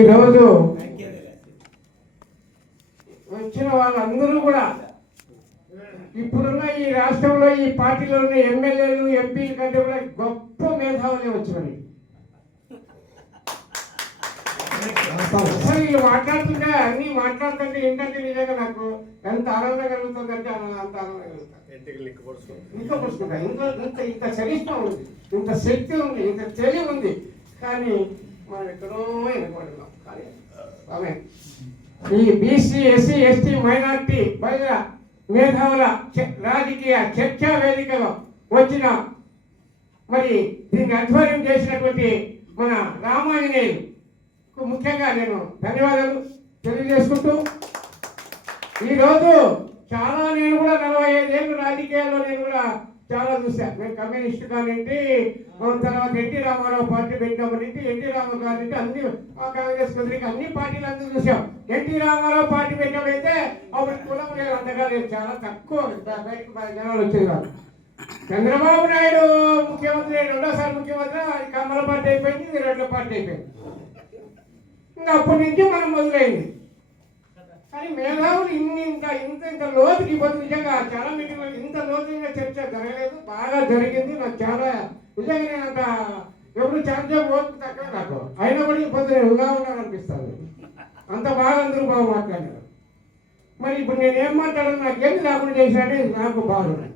ఈరోజు వచ్చిన వాళ్ళందరూ కూడా ఇప్పుడున్న ఈ రాష్ట్రంలో ఈ పార్టీలో ఉన్న ఎమ్మెల్యేలు ఎంపీల కంటే కూడా గొప్ప మేధావులే వచ్చినాయి. అసలు వీళ్ళు మాట్లాడుతుంటే అన్ని మాట్లాడుతుంటే ఏంటంటే నిజంగా నాకు ఎంత ఆనందం కలుగుతుందంటే అంత ఆనందం కలుగుతుంది. ఇంకా పుచ్చుకుంటా ఇంత చరిష్ట ఉంది, ఇంత శక్తి ఉంది, ఇంత తెలివి ఉంది. కానీ మనం ఎక్కడో వెనుకబడున్నాం. కానీ ఆమె ఈ బీసీ ఎస్సీ ఎస్టీ మైనార్టీ బయట మేధావుల రాజకీయ చర్చా వేదికగా వచ్చిన మరి దీన్ని ఆధ్వర్యం చేసినటువంటి మన రామాంజనేయులు ముఖ్యంగా నేను ధన్యవాదాలు తెలియజేసుకుంటూ ఈరోజు చాలా నేను కూడా 45 ఏళ్ళు రాజకీయాల్లో నేను కూడా చాలా చూశాను. నేను కమ్యూనిస్ట్ కానింటి తర్వాత ఎన్టీ రామారావు పార్టీ పెట్టినప్పటి ఎన్టీ రామారావు కానింటి అన్ని కాంగ్రెస్ కుదిరికి అన్ని పార్టీలు అందరూ చూసాం. ఎన్టీ రామారావు పార్టీ పెట్టినప్పుడైతే అప్పుడు కులం లేదు, అంతగా లేదు, చాలా తక్కువ బయటకు జనాలు వచ్చేది కాదు. చంద్రబాబు నాయుడు ముఖ్యమంత్రి రెండోసారి ముఖ్యమంత్రి కమల పార్టీ అయిపోయింది, రెడ్ల పార్టీ అయిపోయింది. ఇంకా అప్పటి నుంచి మనం మొదలైంది. కానీ మేధావులు ఇంత లోతుకి ఇవ్వదు. నిజంగా చాలా మీటింగ్లో ఇంత లోతుగా చర్చ జరగలేదు, బాగా జరిగింది. నాకు చాలా నిజంగా నేను అంత ఎప్పుడు చర్చ ఓపిక తక్కువ నాకు, అయినా కూడా ఇబ్బంది ఉగా ఉన్నాననిపిస్తుంది. అంత బాగా అందరూ బాగా మాట్లాడారు. మరి ఇప్పుడు నేను ఏం మాట్లాడాను, నాకేం లేకుండా చేశానే నాకు బాగుంది.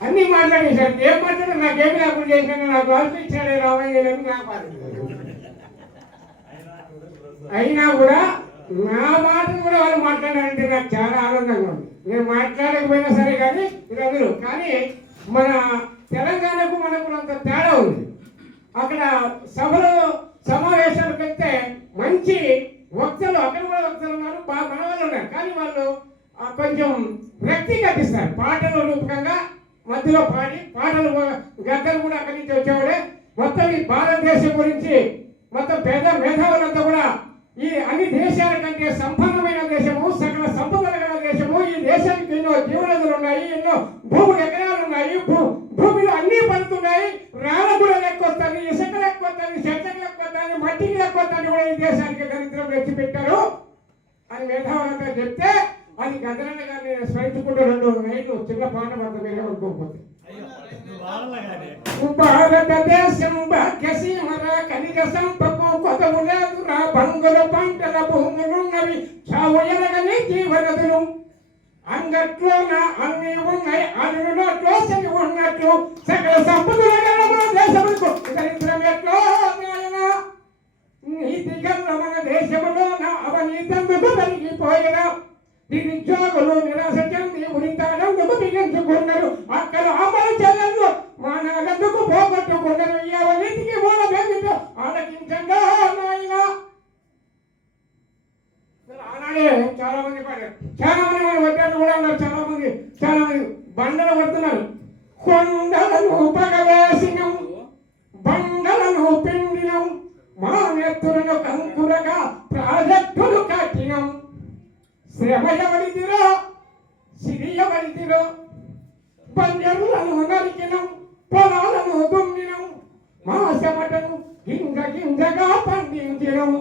అన్నీ మాట్లాడేశారు, ఏం మాట్లాడారు నాకేమి లేకుండా చేశాను, నాకు ఆలోచించాడే రామయ్యని నా బాధ. అయినా కూడా నా మాటను కూడా వాళ్ళు మాట్లాడారంటే నాకు చాలా ఆనందంగా ఉంది. నేను మాట్లాడకపోయినా సరే కానీ వీళ్ళందరూ కానీ మన తెలంగాణకు మనకు అంత తేడా ఉంది. అక్కడ సభలో సమావేశాలకు వెళ్తే మంచి వక్తలు, అక్కడ కూడా వక్తలు ఉన్నారు, మన వాళ్ళు ఉన్నారు. కానీ వాళ్ళు కొంచెం వ్యక్తిగతిస్తారు, పాటల రూపకంగా మధ్యలో పాటలు గద్దలు కూడా అక్కడి నుంచి వచ్చేవాడే. మొత్తం ఈ భారతదేశం గురించి మొత్తం పేద మేధావులంతా కూడా ఈ అన్ని దేశాల కంటే సంపన్నమైన దేశము, సకల సంపదల గల దేశము, ఈ దేశానికి ఎన్నో జీవనదులు ఉన్నాయి, ఎన్నో భూములు ఎకరాలు ఉన్నాయి, భూమిలో అన్ని పడుతున్నాయి, రాళ్ళ కూడా లెక్కొస్తాయి, ఇసుక లెక్కొస్తాయి, చెట్లకు లెక్కొస్తాయి, మట్టికి లెక్కొస్తాయి కూడా ఈ దేశానికి దరిద్రం తెచ్చి పెట్టారు అని మేధావులంతా చెప్తే అది గద్దరన్న గారిని స్మరించుకుంటూ 2 లైన్లు చిన్న పాట పడతా మీరే అనుకోకపోతే. భారతదేశం భాగ్యసీమర ఖనిజ సంపకు కొదవు లేదురా, బంగుల పంటల భూములున్నవి, చావు ఎరగని జీవనదులు, అంగట్లోన అన్ని ఉన్నాయి, అల్లు నోట్లో సరి ఉన్నట్లు, సకల సంపదల గల దేశములకు దరిద్రం ఎట్లో నాయన, నీతి గల్ల మన దేశములోన అవనీతందుకు పెరిగిపోయిన, నిరుద్యోగులు నిరాశ చెంది ఉరితాడందుకు బిగించుకున్నారు, అక్కడ అమలు చెల్లెళ్ళు మానగందుకు పోగొట్టుకున్నారు, ఎవరికి మూల బేమితో ఆలకించండి నాయన. ఆనాడే చాలా మంది పాడారు, చాలా మంది మన వడ్డాలు కూడా ఉన్నారు, చాలా మంది బండలు పడుతున్నారు. కొండలను పగవేసినం, బండలను పిండినం, మా నెత్తులను కంకురగా ప్రాజెక్టులు కట్టినం, శ్రమ ఎవరిదిరో సిరి ఎవరిదిరో, బంజరులను నరికినం, పొలాలను దున్నినం, మా చెమటను గింజగా పండించినం,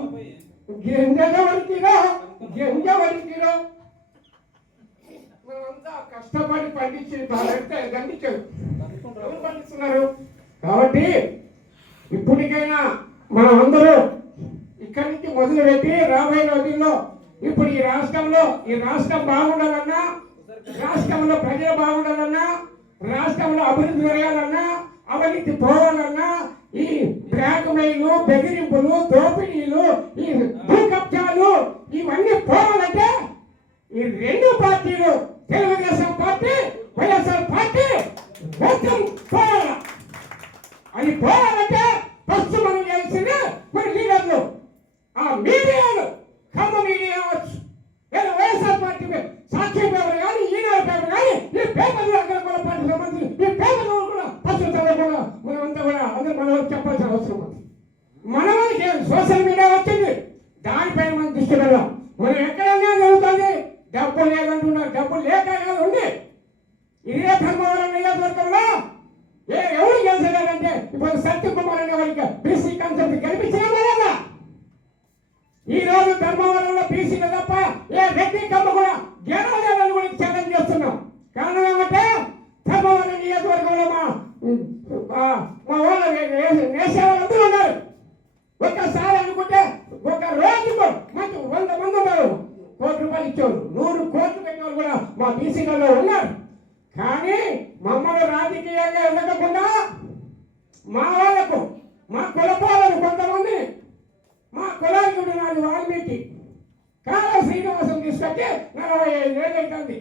గింజెవరికిరో గింజవరికిరో. మేమంతా కష్టపడి పండించి దండించారు, ఎవరు పండిస్తున్నారు? కాబట్టి ఇప్పటికైనా మనం అందరూ ఇక్కడి నుంచి మొదలుపెట్టి రాబోయే రోజుల్లో ఇప్పుడు ఈ రాష్ట్రం బాగుండాలన్నా, రాష్ట్రంలో ప్రజలు బాగుండాలన్నా, రాష్ట్రంలో అభివృద్ధి జరగాలన్నా, అవినీతి పోవాలన్నా, ఈ బ్లాక్ మెయిల్, బెదిరింపులు, దోపిడీలు, ఈ భూ కబ్జాలు ఇవన్నీ పోవాలంటే ఈ 2 పార్టీలు, తెలుగుదేశం పార్టీ, వైఎస్ఆర్ పార్టీ మొత్తం పోవాలి. అది పోవాలంటే ఫస్ట్ మనం చేయాల్సింది మన లీడర్లు, ఆ మీడియాలు, కమ్మ మీడియా కావచ్చు, లేదా వైఎస్ఆర్ పార్టీ సాక్షి పేపర్ కానీ, ఈనాడు పేపర్ కానీ, ఈ పేపర్లు అక్కడ కూడా పార్టీ సంబంధించి ఈ పేపర్లు కూడా ఫస్ట్ కూడా మనమంతా కూడా అందరూ మనం చెప్పాల్సిన అవసరం ఉంది. మనకి సోషల్ మీడియా వచ్చింది, దానిపైన మనం దృష్టి పెడదాం. మనం ఎక్కడన్నా జరుగుతుంది, డబ్బు లేదంటున్నారు, డబ్బు లేక ఉంది. ఇదే ధర్మవరం నియోజకవర్గంలో ఎవరు గెలిచలేదంటే ఇప్పుడు సత్యకుమార్ అనే వారికి బీసీ కాన్సెప్ట్ గెలిపించడమే లేదా? ఈ రోజు ధర్మవరంలో బీసీలు తప్ప ఏ రెడ్డి కమ్మ కూడా గెలవలేదని కూడా ఛాలెంజ్ చేస్తున్నాం. కారణం ఏమంటే ధర్మవరం నియోజకవర్గంలో మా వాళ్ళ నేసేవాళ్ళందరూ ఉన్నారు. ఒక్కసారి అనుకుంటే ఒక రోజుకు మంచి 100 మంది ఉన్నారు. కోటి రూపాయలు ఇచ్చేవారు, 100 కోట్లు పెట్టేవారు కూడా మా బీసీలలో ఉన్నారు. కానీ మమ్మల్ని రాజకీయంగా ఎదగకుండా మా వాళ్ళకు మా కులపాలను కొంతమంది మా కులానికి నాది వాల్మీకి కాల శ్రీనివాసం తీసుకొచ్చి 45 ఏళ్ళు అవుతుంది.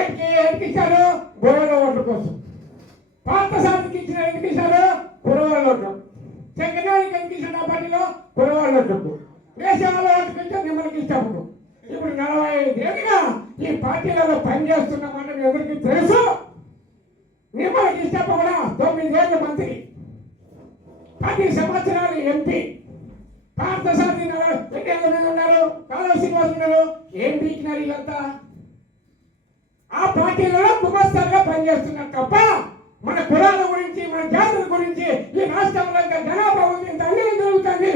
ఎందుకు ఇచ్చారు? బోయల ఓట్ల కోసం. పాత సాధికి ఇచ్చిన ఎందుకు ఇచ్చారు? కురవాళ్ళ ఓట్లు. చక్కనానికి ఎందుకు ఇచ్చిన పార్టీలో కురవాళ్ళ ఓట్లకు. దేశాల ఓట్లకి ఇచ్చా మిమ్మల్ని ఇచ్చాము. ఇప్పుడు 45 ఏళ్ళుగా ఈ పార్టీలలో పనిచేస్తున్నామంటే మీ అందరికీ తెలుసు. మిమ్మల్ని ఇష్టం కూడా 9 ఏళ్ళ మంత్రి, 10 సంవత్సరాలు ఎంపీ. పార్థ సాధి ఉన్నారు, కాళ శ్రీనివాస్ ఉన్నారు. ఏం బీకినారు ఇదంతా? ఆ పార్టీలలో కుమస్తాలుగా పనిచేస్తున్నారు తప్ప మన కులాల గురించి మన జాతుల గురించి ఈ రాష్ట్రంలో ఇంకా జనాభా ఉంది, ఇంత అన్యాయం జరుగుతుంది.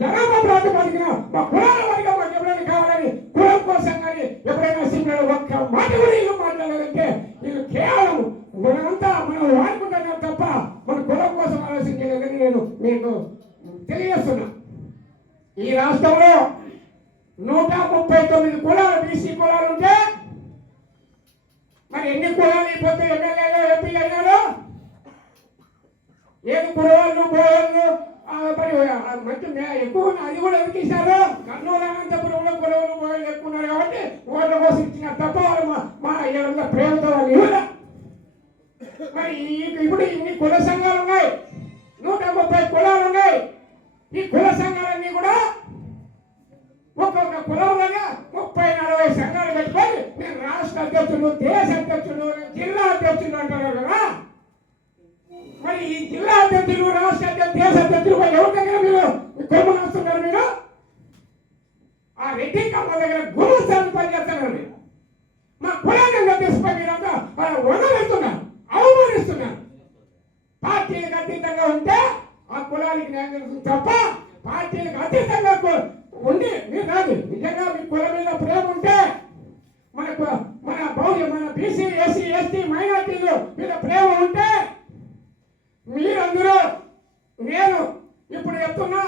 జనాభా ప్రాతిపదికన మా కులాల వరకు మాకు ఎప్పుడైనా కావాలని కులం కోసం కానీ ఎప్పుడైనా సింగల్ ఒక్క మాట కూడా ఇల్లు మాట్లాడాలంటే ఇది కేవలం మనమంతా మనం వాడుకుంటున్నాం తప్ప మన కులం కోసం ఆలోచించలేదని నేను మీకు తెలియజేస్తున్నా. ఈ రాష్ట్రంలో 139 కులాలు బీసీ కులాలు ఉంటే మరి ఎన్ని కులాలు ఇప్పుడు ఎమ్మెల్యేలు ఎంపీలు అయినారు? ఏది కురవాళ్ళు బోయళ్ళు మంచి ఎక్కువ అది కూడా ఎందుకు ఇచ్చారు? కర్నూలు అనంతపురంలో కురవలు బోయలు ఎక్కువ ఉన్నారు కాబట్టి ఓట్ల కోసం ఇచ్చిన తప్ప మా ప్రేమతో వాళ్ళు ఇవ్వరా? మరి ఇప్పుడు ఇన్ని కుల సంఘాలు ఉన్నాయి, 130 కులాలు ఉన్నాయి. ఈ కుల సంఘాలన్నీ కూడా ఒక్కొక్క కులంలోనే 30-40 సంఘాలు పెట్టుకొని నేను రాష్ట్ర అధ్యక్షుడు, దేశ అధ్యక్షుడు, జిల్లా అధ్యక్షుడు అంటున్నారు కదా. మరి ఈ జిల్లా అధ్యక్షులు, రాష్ట్ర అధ్యక్షుడు, దేశ అధ్యక్షుడు ఎవరి దగ్గర మీరు కొమ్ము వస్తున్నారు? మీరు ఆ రెడ్డి కమ్మ దగ్గర గురుస్థానం పనిచేస్తున్నారు. మా కులాన్ని తీసుకుని మీరంతా వదలుతున్నారు, అవమానిస్తున్నారు. పార్టీలకు అతీతంగా ఉంటే ఆ కులానికి న్యాయం జరుగుతుంది తప్ప పార్టీలకు అతీతంగా ఉండి మీరు కాదు. నిజంగా మీ కులం మీద ప్రేమ ఉంటే మన బీసీ, ఎస్సీ, ఎస్టీ, మైనార్టీలు మీద ప్రేమ ఉంటే మీరందరూ నేను ఇప్పుడు చెప్తున్నా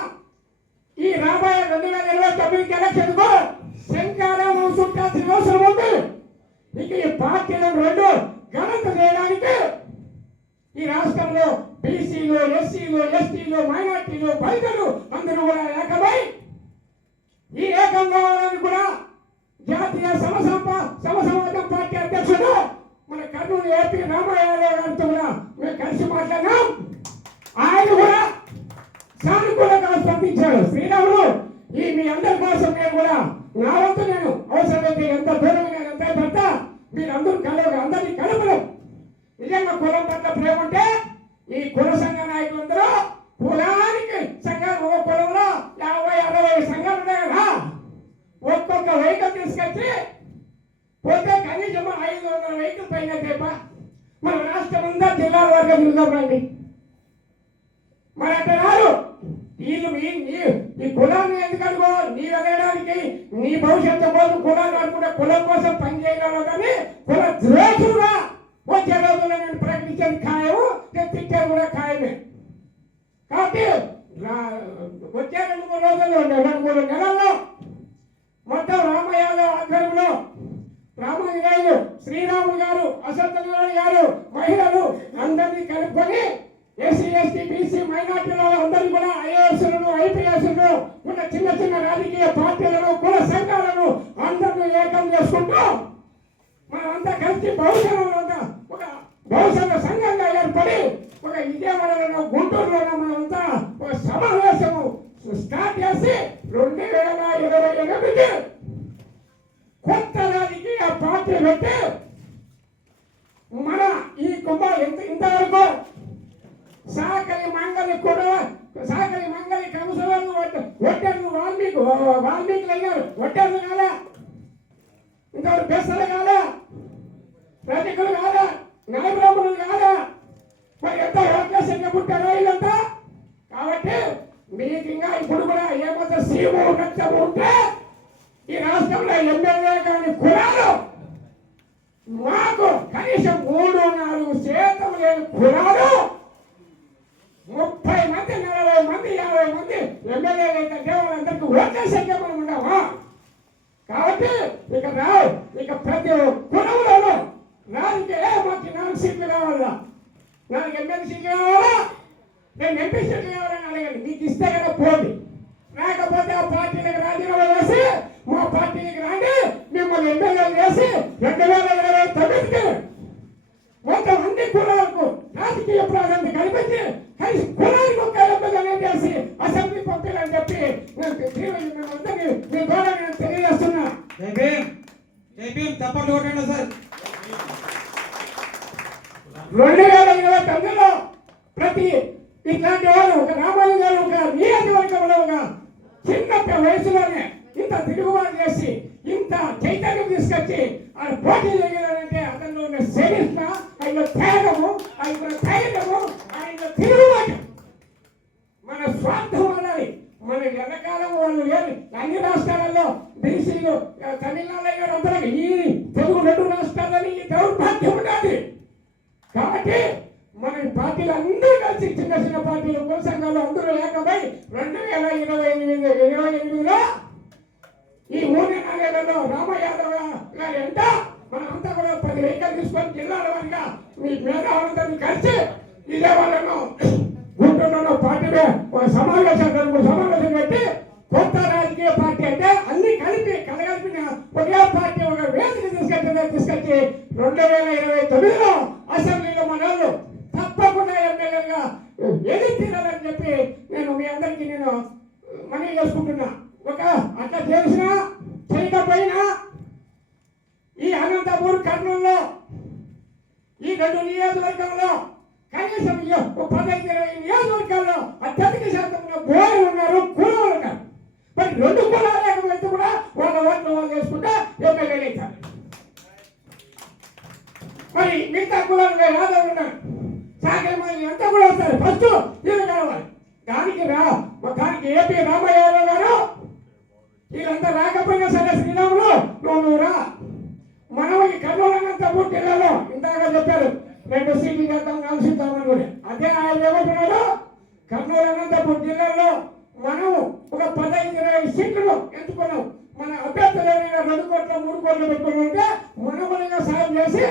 ఈ రాబోయే 2029 ఎలక్షన్కు శంకారామం చుట్టాల్సిన అవసరం ఉంది. ఇక ఈ పార్టీలను రెండు ఘనత చేయడానికి ఈ రాష్ట్రంలో బీసీలు, ఎస్సీలు, ఎస్టీలు, మైనార్టీలు, బైకలు అందరూ కూడా ఏకమై ఈ ఏకంగా కూడా జాతీయ సమసమాజం పార్టీ అధ్యక్షుడు మన కర్నూలు ఏపీ రామయాదవ్ గారితో కూడా మేము కలిసి మాట్లాడినాం. ఆయన కూడా సానుకూలంగా స్పందించాడు. శ్రీరాములు మీ అందరి కోసం నేను కూడా నా వంతు నేను అవసరమైతే ఎంత దూరమైన ఎంత పెడతా మీరు అందరినీ కలపడం. నిజంగా కులం పట్ల ప్రేమ ఉంటే ఈ కుల సంఘ నాయకులందరూ కులానికి సంఘాలు ఒక కులంలో 50-60 సంఘాలు ఉన్నాయి కదా. ఒక్కొక్క వెహికల్ తీసుకొచ్చి పోతే కనీసం 500 వెహికల్ పైన తేపా మన రాష్ట్రం అంతా జిల్లాల వరకు తిరుగుదాం రండి. మరి అంటున్నారు వీళ్ళు ఈ కులాన్ని ఎందుకనుకో నీ వెళ్ళడానికి నీ భవిష్యత్తు కోసం కులాన్ని అనుకుంటే కులం కోసం పనిచేయగలవు కానీ కుల ద్రోహులుగా వచ్చే రోజుల్లో నేను ప్రకటించేది ఖాయము, నేను తిట్టేది కూడా ఖాయమే. కాబట్టి వచ్చే 2-3 రోజుల్లో 2-3 నెలల్లో మొత్తం రామయాదవ్ ఆధ్వర్యంలో రామయ్య శ్రీరాములు గారు, అసత్యనారాయణ గారు, మహిళలు అందరినీ కలుపుకొని ఎస్సీ, ఎస్టీ, బీసీ, మైనార్టీల అందరినీ కూడా ఐఏఎస్లను, ఐపీఎస్లను ఉన్న చిన్న చిన్న రాజకీయ పార్టీలను, కుల సంఘాలను అందరినీ ఏకం చేసుకుంటూ మనమంతా కలిసి ఒక బహుశా సంఘంగా ఏర్పడి ఒక విజయవాడలో, గుంటూరులో మనమంతా ఒక సమావేశము స్టార్ట్ చేసి 2028 కొత్త రాజకీయ పార్టీ పెట్టి మన ఈ కుంభ ఇంతవరకు సాకలి మంగలి కంసలను ఒట్టర్లు వాల్మీకులు అయ్యారు. ఒట్టర్లు కాదా? ఇంతవరకు బెస్తలు కాదా? రజకులు కాదా? నాయబ్రాహ్మణులు కాదా? మరి ఎంత ఓట్ల సంఖ్య పుట్టారో కులాలు 30 మంది 40 మంది 50 మంది ఎమ్మెల్యేలు అయితే వాళ్ళందరికీ ఓట్లేసే మనం ఉన్నామా? కాబట్టి ఇక రావు, ఇక ప్రతి కులంలోనూ రాజకీయ మాకు 4 సీట్లు కావాలా, 4 ఎమ్మెల్యే సీట్లు కావాలా, నేను ఎంపీ సీట్లు కావాలని అడగండి. మీకు ఇస్తే కదా పోండి, లేకపోతే ఆ పార్టీలకు రాజీనామా చేసి మా పార్టీకి రాండి, మిమ్మల్ని ఎమ్మెల్యేలు చేసి 2029కి మొత్తం అన్ని కులాలకు రాజకీయ ప్రాధాన్యత కల్పించి కలిసి కులానికి ఒక ఎమ్మెల్యేనే చేసి అసెంబ్లీ పంపించాలని చెప్పి మీ ద్వారా నేను తెలియజేస్తున్నా. తప్పట్లు కొట్టండి సార్. 2029లో ప్రతి ఇట్లాంటి వాళ్ళు ఒక రామాయణ గారు ఒక నియోజకవర్గంలో ఒక చిన్న వయసులోనే ఇంత తిరుగుబాటు చేసి ఇంత చైతన్యం తీసుకొచ్చి ఆయన పోటీ చేయగలంటే అతనిలో ఉన్న శరీరణ, ఆయన త్యాగము, ఆయన ధైర్యము, ఆయన తిరుగుబాటు. మన స్వార్థం అన్నది మన వెనకాలం వాళ్ళు లేని అన్ని రాష్ట్రాలలో బీసీలు తమిళనాడు అందరూ ఈ తెలుగు 2 రాష్ట్రాలని ఈ దౌర్భాగ్యం ఉండాలి. కాబట్టి మన పార్టీలు అందరూ కలిసి చిన్న చిన్న పార్టీలు కుల సంఘాలు అందరూ ఏకమై 2028లో ఈ 3-4 ఏళ్లలో రామ యాదవ్ గారి ఎంత మనం అంతా కూడా 10 వెహికల్ తీసుకొని జిల్లాల వారిగా మీ మేధావులందరినీ కలిసి ఇదే వాళ్ళను గుంటూరులో పార్టీ ఒక సమావేశం పెట్టి కొత్త రాజకీయ పార్టీ అంటే అన్ని కలిపి కలగలిపిన ఒకే పార్టీ ఒక వేదిక తీసుకొచ్చి 2029లో అసెంబ్లీలో మన వాళ్ళు తప్పకుండా ఎమ్మెల్యేగా ఎదిగితీరాలని చెప్పి నేను మీ అందరికీ నేను మనవి చేసుకుంటున్నా. ఒక అట్లా చేసినా చేయకపోయినా ఈ అనంతపూర్ కర్నూలులో ఈ 2 నియోజకవర్గంలో కనీసం 15-20 నియోజకవర్గాల్లో అత్యధిక శాతంలో బోర్లు ఉన్నారు, కులాలు ఉన్నారు. మరి 2 కులాలు లేకపోతే కూడా వాళ్ళ ఓట్లు వాళ్ళు చేసుకుంటే ఎమ్మెల్యేలు అవుతారు. మరి మిగతా కులాలు యాదవులు ఉన్నారు, సాగరమాలి అంతా కూడా వస్తారు. ఫస్ట్ వీళ్ళు కావాలి. దానికి ఏపీ రామయాదవ్ గారు వీళ్ళంతా రాకపోయినా సరే శ్రీరాములు నువ్వు రా, మనం ఈ కర్నూలు జిల్లాలో ఇందాక చెప్పారు 2 సీట్లు చేద్దాం 4 సీట్లు అని కూడా. అదే ఆయన ఏమంటున్నాడు, కర్నూలు అనంతపూర్ జిల్లాలో మనం ఒక 15-20 సీట్లు ఎంచుకున్నాం. మన అభ్యర్థులు ఏమైనా 2 కోట్ల 3 కోట్లు పెట్టుకున్నామంటే మనమనిగా సాయం చేసి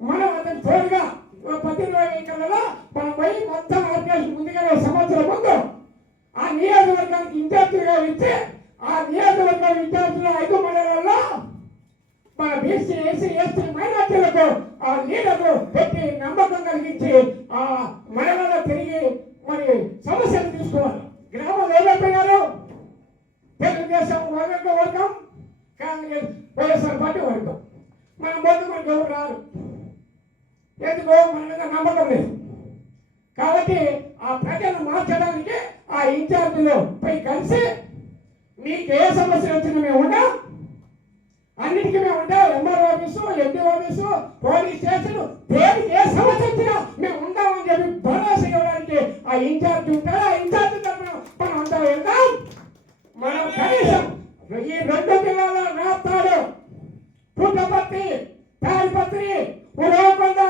మనం అతని తోడుగా 10-20 ఎన్నికలలో మనం పోయి మొత్తం ఆర్గనైజ్ ముందుగానే సంవత్సరం ముందు ఆ నియోజకవర్గానికి ఇన్ఛార్జిగా ఇచ్చి ఆ నియోజకవర్గం ఇన్ఛార్జిలో 5 మండలాల్లో మన బీసీ ఎస్సీ ఎస్టీ మైనార్టీలకు ఆ లీడర్లు పెట్టి నమ్మకం కలిగించి ఆ మండలంలో తిరిగి మరి సమస్యలు తీసుకోవాలి. గ్రామంలో ఏమైపోయినారు, తెలుగుదేశం వర్గం, కాంగ్రెస్ వైఎస్ఆర్ పార్టీ వర్గం. మనం మనకు ఎవరు రారు, ఎందుకో మన మీద నమ్మకం లేదు. కాబట్టి ఆ ప్రజలు మార్చడానికి ఆ ఇన్ఛార్జీలు పోయి కలిసి మీకు ఏ సమస్య వచ్చినా మేము ఉంటాం, అన్నిటికీ మేము ఉంటాం. MRO office, MP office, police station, దేనికి ఏ సమస్య వచ్చినా మేము ఉంటామని చెప్పి భరోసా ఇవ్వడానికి ఆ ఇన్ఛార్జి ఉంటారు. ఆ ఇన్ఛార్జి తరఫున మనం అంతా వెళ్దాం. మనం కనీసం ఈ 2 జిల్లాల రాస్తాడు, పుట్టపర్తి, తాడిపత్రి, ఉరవకొండ,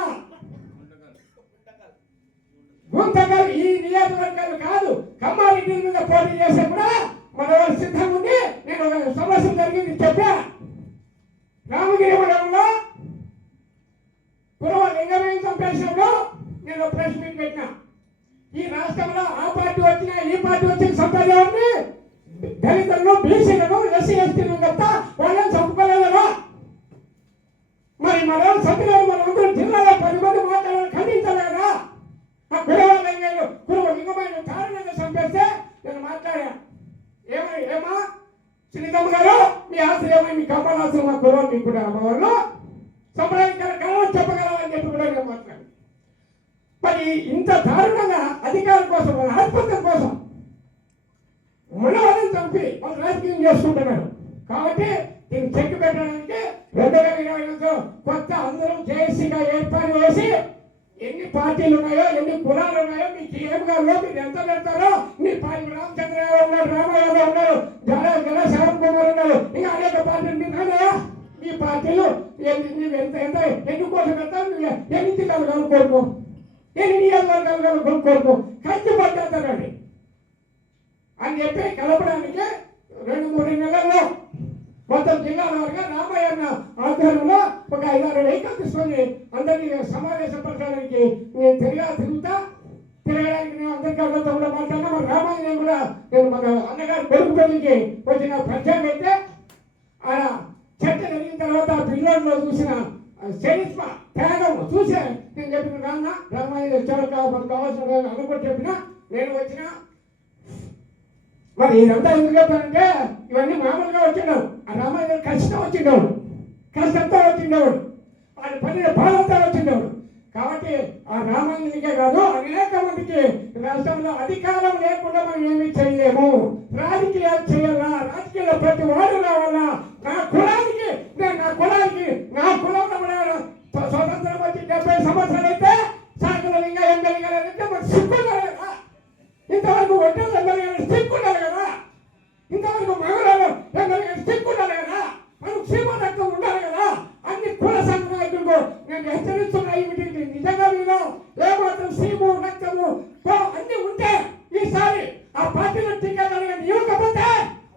గుంతకల్ ఈ నియోజకవర్గాలు కాదు కమ్మారెడ్డి మీద పోటీ చేసే కూడా మన వాళ్ళు సిద్ధంగా ఉంది. నేను ఒక సమస్య జరిగింది చెప్పా. రామగిరి మండలంలో పూర్వ లింగమేం చంపేసినప్పుడు నేను ప్రెస్ మీట్ పెట్టినా. ఈ రాష్ట్రంలో ఆ పార్టీ వచ్చినా ఈ పార్టీ వచ్చిన సంపాదన దళితులను, బీసీలను, ఎస్సీ ఎస్టీలను చెప్తా వాళ్ళని చంపుకోలేదా? మరి మనం సభ్యులు మనందరూ జిల్లాలో 10 మంది మాట్లాడాలి, ఖండించాలి కదా. ఆ కురవ లింగమైన కారణంగా చంపేస్తే నేను మాట్లాడా. ఏమా శ్రీతమ్మ గారు మీ ఆశలు ఏమై మీ కమ్మలాసులు మా కురవ మీకు కూడా అమ్మవాళ్ళు సంప్రదాయం కారణం చెప్పగలవని చెప్పి కూడా నేను మాట్లాడాను. మరి ఇంత దారుణంగా అధికారం కోసం మన ఆధిపత్యం కోసం మన వాళ్ళని చంపి వాళ్ళు రాజకీయం చేసుకుంటున్నారు. కాబట్టి దీన్ని చెక్ పెట్టడానికి 2022 కొత్త అందరూ జేఏసీగా ఏర్పాటు చేసి ఎన్ని పార్టీలు ఉన్నాయో, ఎన్ని కులాలు ఉన్నాయో, మీకు ఏం కావాలో మీరు ఎంత పెడతారో, మీ పార్టీ రామచంద్రరావు ఉన్నారు, రామయాదవ్ ఉన్నారు, జల శ్రవణ్ కుమార్ ఉన్నారు, ఇంకా అనేక పార్టీలు మీకు ఉన్నాయా? మీ పార్టీలు ఎంత ఎన్ని కోట్లు పెడతారు, ఎన్ని జిల్లాలు కావాలి కోరుకో. ఎన్ని నియోజకవర్గాలు కొనుక్కోరుకో ఖర్చు పడ్డారండి అని చెప్పి కలపడానికి 2-3 నెలల్లో మొత్తం జిల్లాల వరకు రామయ్య ఆధ్వర్యంలో ఒక 5-6 వెహికల్ తీసుకొని అందరినీ సమావేశపరచడానికి నేను తిరగడానికి నేను అందరికీ అందరితో కూడా మాట్లాడినా మన రామయ్య కూడా నేను మన అన్నగారి కొడుకు పెళ్లికి వచ్చిన పరిచయం అయితే ఆడ చర్చ జరిగిన తర్వాత పిల్లోడ్లో చూసిన చరిత్ర త్యాగం చూసే నేను చెప్పిన రామయ్య చాలా మనకు కావాల్సిన అనుకుంటూ చెప్పిన నేను వచ్చిన మరి ఇదంతా ఎందుకు చెప్పానంటే ఇవన్నీ మామూలుగా వచ్చిండవు ఆ రామయ్య గారు కష్టంతో వచ్చిండేవాడు ఆయన పనిలో బాధంతో వచ్చిండేవాడు కాబట్టి ఆ రామయ్యకే కాదు అనేక మందికి రాష్ట్రంలో అధికారం లేకుండా మనం ఏమీ చేయలేము రాజకీయాలు చేయాలా రాజకీయాల్లో ప్రతి వాడు రావాలా నా కులానికి నా కులంలో స్వతంత్రం వచ్చి 70 సంవత్సరాలు అయితే సాగల ఇంకా ఎమ్మెల్యే గారంటే మనకు సిగ్గుండాలి కదా ఇంతవరకు ఒంటరి ఎమ్మెల్యే గారు సిగ్గుండాలి కదా ఇంతవరకు మహిళలు ఎమ్మెల్యే గారు సిగ్గుండాలి కదా మనకు సీమారక్తం ఉండాలి కదా అన్ని కుల సంఘ నాయకులకు నేను హెచ్చరిస్తున్నా ఈ మీటింగ్ నిజంగా మీలో ఏమాత్రం సీము రక్తము అన్ని ఉంటే ఈసారి ఆ పార్టీలో టికెట్ ఇవ్వకపోతే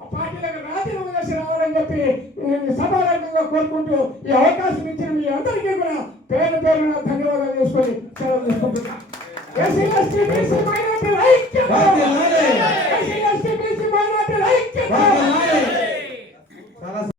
ఆ పార్టీలకు రాజీనామా చేసి రావాలని చెప్పి నేను సభారంగంగా కోరుకుంటూ ఈ అవకాశం ఇచ్చిన మీ అందరికీ కూడా పేరు ధన్యవాదాలు చేసుకొని సెలవు తీసుకుంటున్నా.